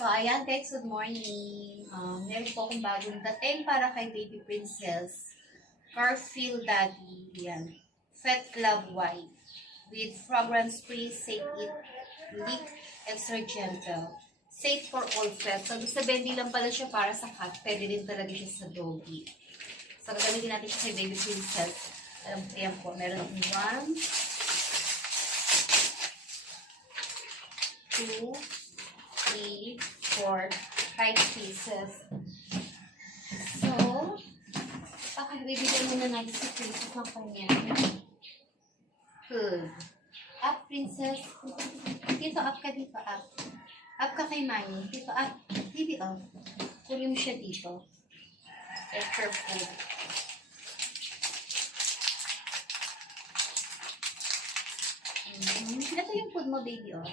So, ayan guys, good morning. Meron po akong bagong dating para kay Baby Princess. Carfeel Daddy. Yan. Fet Love White. With fragrance free, safe it, leak, extra gentle. Safe for all pets. So, ibig sabihin, hindi lang pala siya para sa cat. Pwede din talaga siya sa doggy. So, gagamitin natin siya kay Baby Princess. Ayan po, meron akong 1, 2, 3, 4, 5 pieces. So, pakibibigyan muna natin si Princess ng kanya. Good. Up, Princess. Dito, up ka dito, up. Up ka kay Mami. Dito, up. Dito, up. Kunin mo siya dito. Extra food. Ito yung food mo, baby, oh.